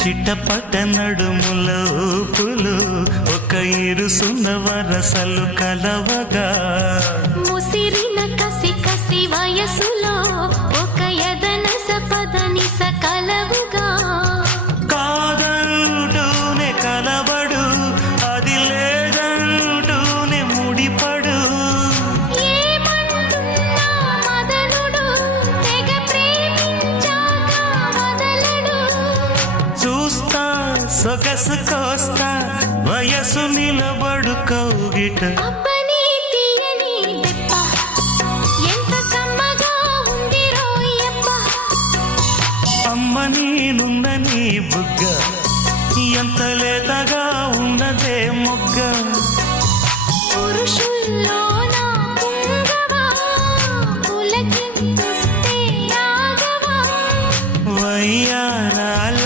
చిట్టపట నడుముల ఊపులు ఒక ఇరుసున్న వరసలు కలవగా ముసిరిన కసి కసి వయసులో ఒక యదన సపదని సకలవుగా కాదంటూనే కలబడు అది లేదంటూనే ముడిపడు ఏమంటున్నా మదనుడు తెగ ప్రేమించాక వదలడు చూస్తా సొగసు కోస్తా వయసు నిలబడు కౌగిట అబ్బని తీయని దెబ్బ ఎంత కమ్మగా ఉంది రోయప్ప అమ్మ నేనున్న నీ బుగ్గ ఎంత లేదా